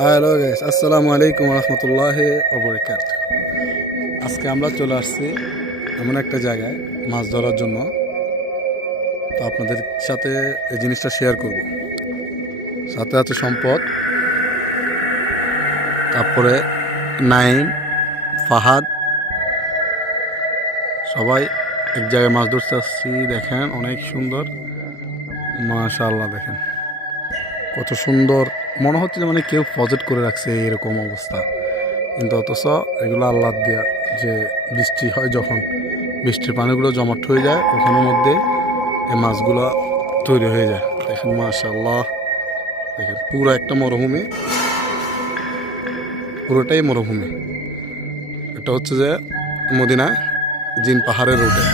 Hello guys, আসসালামু আলাইকুম রহমতুল্লাহি ওয়া বারাকাতুহু। আজকে আমরা চলে আসছি এমন একটা জায়গায় মাছ ধরার জন্য। তো আপনাদের সাথে এই জিনিসটা শেয়ার করব। সাথে আছে সম্পদ, তারপরে নাইম, ফাহাদ, সবাই এক জায়গায় মাছ ধরতে আসছি। দেখেন অনেক সুন্দর, মাশাআল্লাহ। দেখেন কত সুন্দর, মনে হচ্ছে যে মানে কেউ প্রজেক্ট করে রাখছে এরকম অবস্থা। কিন্তু অথচ এগুলো আল্লাহ দেয়া, যে বৃষ্টি হয় যখন বৃষ্টির পানিগুলো জমাট হয়ে যায়, ওখানের মধ্যে এই মাছগুলো তৈরি হয়ে যায়। দেখেন মাশাআল্লাহ, দেখেন পুরো একটা মরুভূমি, পুরোটাই মরুভূমি। এটা হচ্ছে যে মদিনা জিন পাহাড়ের রোডে।